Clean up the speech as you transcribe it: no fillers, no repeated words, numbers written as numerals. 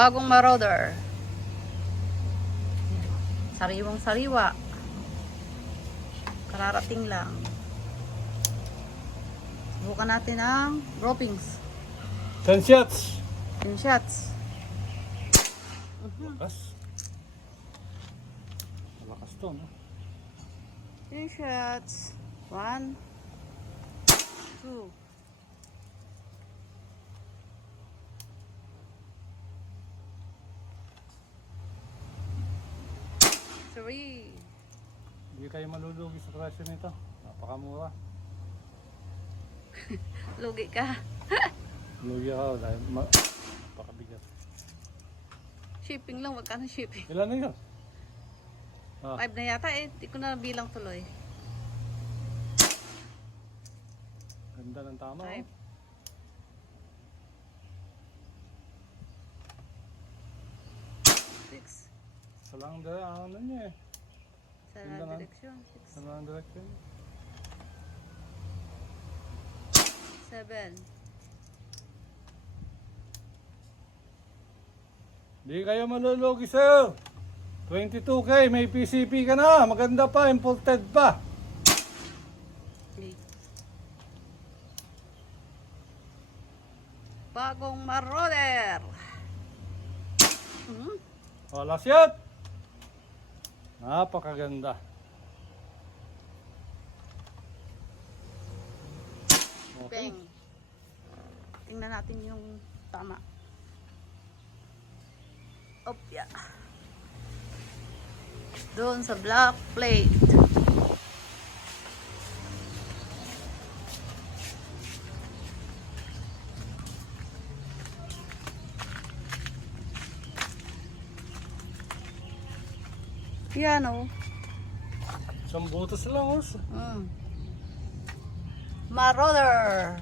Bagong Marauder. Sariwang sariwa. Kararating lang. Subukan natin ang ropings. 10 shots. 10 shots. Lakas. Malakas to, no? 10 shots. 1, 2. Three. Hindi kayo malulugi sa presyo nito. Napakamura. Lugi ka. Lugi ako dahil napakabigat. Shipping lang. Magkano shipping? Ilan na yun? 5 na yata eh. Hindi ko na bilang tuloy. Ganda ng tama. 5. Sa lang ano niya eh. Sa Ganda na. direksyon. Sa lang direction. 7. Hindi kayo malulugi sir. 22K, may PCP ka na. Maganda pa, imported pa. 8. Bagong Marauder. O, last shot. Napakaganda. Okay. Bang. Tingnan natin yung tama. Opya. Doon sa black plate. Yan o. Isang butas lang, oh. Marauder.